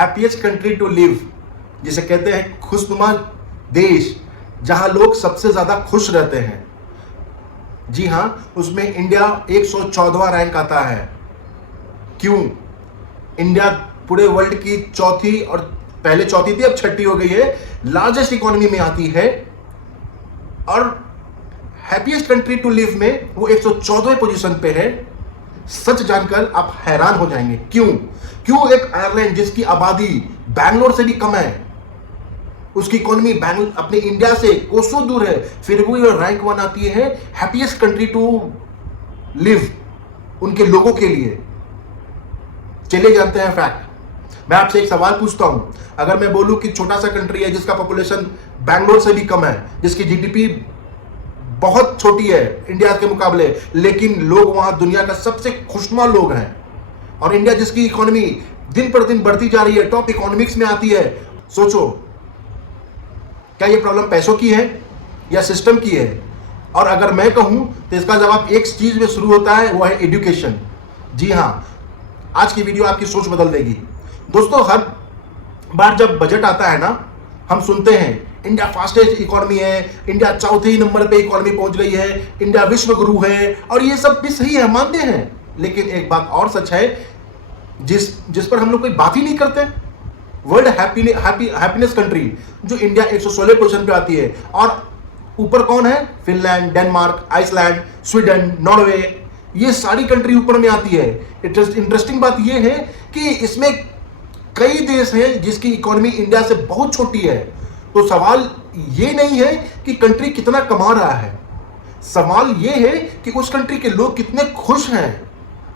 Happiest country to live, जिसे कहते हैं खुशनुमा देश, जहां लोग सबसे ज्यादा खुश रहते हैं। जी हां, उसमें इंडिया 114वां रैंक आता है। क्यों? इंडिया पूरे वर्ल्ड की चौथी, और पहले चौथी थी अब छठी हो गई है, लार्जेस्ट इकोनॉमी में आती है, और हैप्पीएस्ट कंट्री टू लिव में वो 114वें पोजीशन पे है। सच जानकर आप हैरान हो जाएंगे। क्यों एक आयरलैंड जिसकी आबादी बैंगलोर से भी कम है, उसकी इकोनॉमी अपने इंडिया से कोसों दूर है, फिर भी वो रैंक 1 आती है हैप्पीएस्ट कंट्री टू लिव उनके लोगों के लिए। चलिए जानते हैं फैक्ट। मैं आपसे एक सवाल पूछता हूं, अगर मैं बोलूं कि छोटा सा कंट्री है जिसका पॉपुलेशन बैंगलोर से भी कम है, जिसकी जीडीपी बहुत छोटी है इंडिया के मुकाबले, लेकिन लोग वहां दुनिया का सबसे खुशनुमा लोग हैं, और इंडिया जिसकी इकोनॉमी दिन पर दिन बढ़ती जा रही है, टॉप इकोनॉमिक्स में आती है, सोचो क्या ये प्रॉब्लम पैसों की है या सिस्टम की है? और अगर मैं कहूं तो इसका जवाब एक चीज में शुरू होता है, वो है एजुकेशन। जी हां, आज की वीडियो आपकी सोच बदल देगी। दोस्तों, हर बार जब बजट आता है ना, हम सुनते हैं इंडिया फास्टेस्ट इकोनॉमी है, इंडिया चौथे नंबर पे इकोनॉमी पहुंच गई है, इंडिया विश्व गुरु है, और ये सब भी सही है, मानते हैं। लेकिन एक बात और सच है जिस पर हम लोग कोई बात ही नहीं करते, वर्ल्ड हैप्पीनेस कंट्री, जो इंडिया 116 पोजीशन पे आती है, और ऊपर कौन है? Finland, Denmark, Iceland, Sweden, Norway, ये सारी कंट्री ऊपर में आती है। इंटरेस्टिंग बात ये है कि इसमें कई देश हैं जिसकी इकोनॉमी इंडिया से बहुत छोटी है। तो सवाल ये नहीं है कि कंट्री कितना कमा रहा है, सवाल ये है कि उस कंट्री के लोग कितने खुश हैं।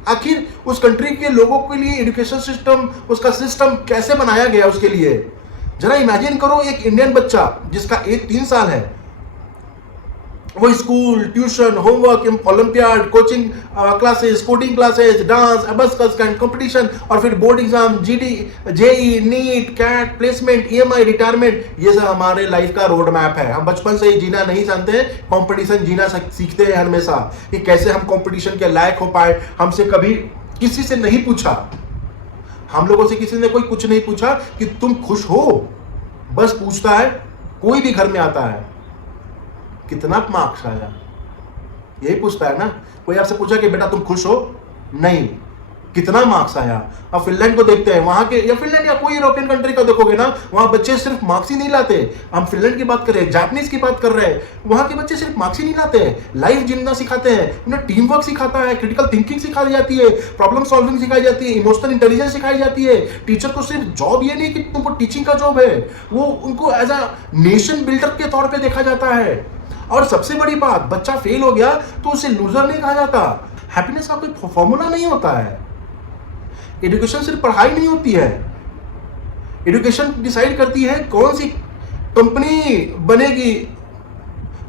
आखिर उस कंट्री के लोगों के लिए एजुकेशन सिस्टम, उसका सिस्टम कैसे बनाया गया उसके लिए। जरा इमेजिन करो, एक इंडियन बच्चा जिसका एज 3 साल है, वो school, tuition, homework, olympiad, coaching classes, coding classes, dance, abacus competition, और फिर board exam, JEE, NEET, CAT, placement, EMI, retirement, ये सब हमारे लाइफ का रोड मैप है। हम बचपन से ही जीना नहीं जानते हैं, कंपटीशन जीना सीखते हैं हमेशा, कि कैसे हम कंपटीशन के लायक हो पाए। हमसे कभी किसी से नहीं पूछा, हम लोगों से किसी ने कोई कुछ नहीं पूछा कि तुम खुश हो, बस पूछता है, कोई भी घर में आता है कितना मार्क्स आया, यही पूछता है ना। कोई आपसे पूछा कि बेटा तुम खुश हो? नहीं, कितना मार्क्स आया। अब फिनलैंड को देखते हैं, वहां के, या फिनलैंड या कोई यूरोपियन कंट्री का देखोगे ना, वहां बच्चे सिर्फ मार्क्स ही नहीं लाते। हम फिनलैंड की बात कर रहे हैं, जापानीज की बात कर रहे हैं, वहां के बच्चे सिर्फ मार्क्स ही नहीं लाते हैं, लाइफ जीना सिखाते हैं, उन्हें टीम वर्क सिखाता है, क्रिटिकल थिंकिंग सिखाई जाती है, प्रॉब्लम सॉल्विंग सिखाई जाती है, इमोशनल इंटेलिजेंस सिखाई जाती है। टीचर को सिर्फ जॉब ये नहीं कि तुमको टीचिंग का जॉब है, वो उनको एज अ नेशन बिल्डर के तौर पर देखा जाता है। और सबसे बड़ी बात, बच्चा फेल हो गया तो उसे लूजर नहीं कहा जाता। हैप्पीनेस का कोई फॉर्मूला नहीं होता है। एजुकेशन सिर्फ पढ़ाई नहीं होती है, एजुकेशन डिसाइड करती है कौन सी कंपनी बनेगी,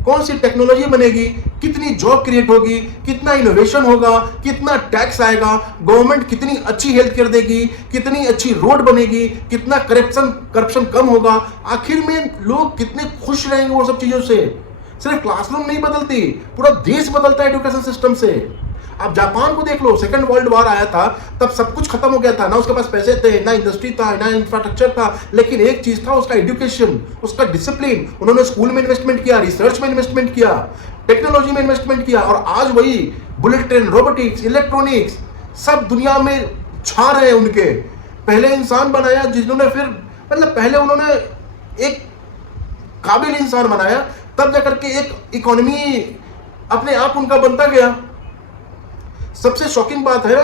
कौन सी टेक्नोलॉजी बनेगी, कितनी जॉब क्रिएट होगी, कितना इनोवेशन होगा, कितना टैक्स आएगा, गवर्नमेंट कितनी अच्छी हेल्थ केयर देगी, कितनी अच्छी रोड बनेगी, कितना करप्शन कम होगा, आखिर में लोग कितने खुश रहेंगे वो सब चीजों से। सिर्फ क्लासरूम नहीं बदलती, पूरा देश बदलता है एजुकेशन सिस्टम से। आप जापान को देख लो, सेकंड वर्ल्ड वॉर आया था, तब सब कुछ खत्म हो गया था ना, उसके पास पैसे थे, ना इंडस्ट्री था, ना इंफ्रास्ट्रक्चर था, लेकिन एक चीज था, उसका एजुकेशन, उसका डिसिप्लिन। उन्होंने स्कूल में इन्वेस्टमेंट किया, रिसर्च में इन्वेस्टमेंट किया, टेक्नोलॉजी में इन्वेस्टमेंट किया, और आज वही बुलेट ट्रेन, रोबोटिक्स, इलेक्ट्रॉनिक्स सब दुनिया में छा रहे हैं उनके। पहले इंसान बनाया जिन्होंने फिर, मतलब पहले उन्होंने एक काबिल इंसान बनाया, तब जाकर के एक इकोनॉमी अपने आप उनका बनता गया। सबसे शॉकिंग बात है,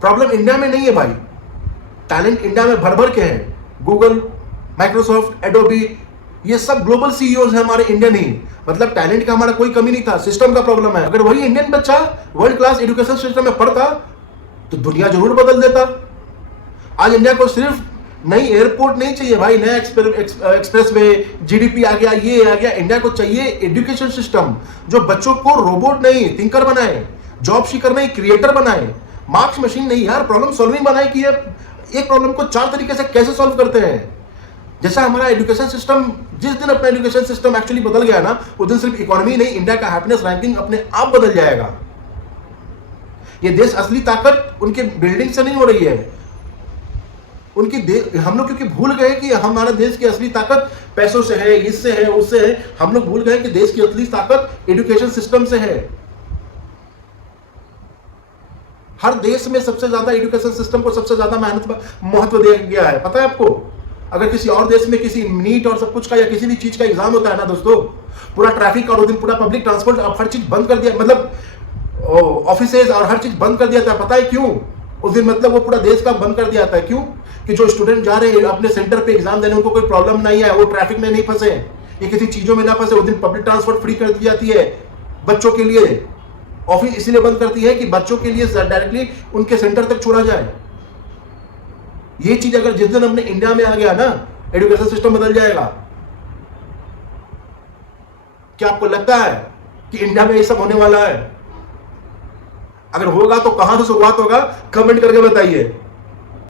प्रॉब्लम इंडिया में नहीं है भाई, टैलेंट इंडिया में भर भर के हैं। गूगल, माइक्रोसॉफ्ट, एडोबी, ये सब ग्लोबल सीईओज हैं हमारे इंडियन ही। मतलब टैलेंट का हमारा कोई कमी नहीं था, सिस्टम का प्रॉब्लम है। अगर वही इंडियन बच्चा वर्ल्ड क्लास एजुकेशन सिस्टम में पढ़ता तो दुनिया जरूर बदल देता। आज इंडिया को सिर्फ नई एयरपोर्ट नहीं चाहिए भाई, नया एक्सप्रेसवे, जीडीपी आ गया, ये आ गया। इंडिया को चाहिए एजुकेशन सिस्टम जो बच्चों को रोबोट नहीं थिंकर बनाए, जॉब सीकर नहीं क्रिएटर बनाए, मार्क्स मशीन नहीं यार, प्रॉब्लम सॉल्विंग बनाए कि एक प्रॉब्लम को 4 तरीके से कैसे सॉल्व करते हैं। जैसा हमारा एजुकेशन सिस्टम, जिस दिन अपना एजुकेशन सिस्टम एक्चुअली बदल गया ना, उस दिन सिर्फ इकोनॉमी नहीं, इंडिया का हैप्पीनेस रैंकिंग अपने आप बदल जाएगा। ये देश असली ताकत उनके बिल्डिंग से नहीं हो रही है, हम लोग क्योंकि भूल गए कि हमारे देश की असली ताकत पैसों से है, इससे है, उससे है। हम लोग भूल गए कि देश की असली ताकत एजुकेशन सिस्टम से है। हर देश में सबसे ज्यादा एजुकेशन सिस्टम को सबसे ज्यादा महत्व दिया गया है, पता है आपको? अगर किसी और देश में किसी नीट और सब कुछ का या किसी भी चीज का एग्जाम होता है ना दोस्तों, पूरा ट्रैफिक और उस दिन पूरा पब्लिक ट्रांसपोर्ट हर चीज बंद कर दिया, मतलब ऑफिसेज और हर चीज बंद कर दिया था। पता है क्यों? उस दिन मतलब वो पूरा देश का बंद कर दिया था। क्यों? कि जो स्टूडेंट जा रहे हैं अपने सेंटर पे एग्जाम देने, उनको कोई प्रॉब्लम नहीं है, वो ट्रैफिक में नहीं फंसे, ये किसी चीजों में ना फंसे। उस दिन पब्लिक ट्रांसपोर्ट फ्री कर दी जाती है बच्चों के लिए। ऑफिस इसलिए बंद करती है कि बच्चों के लिए डायरेक्टली उनके सेंटर तक छोड़ा जाए। ये चीज अगर जिस दिन अपने इंडिया में आ गया ना, एजुकेशन सिस्टम बदल जाएगा। क्या आपको लगता है कि इंडिया में ये सब होने वाला है? अगर होगा तो कहां से शुरुआत होगा, कमेंट करके बताइए।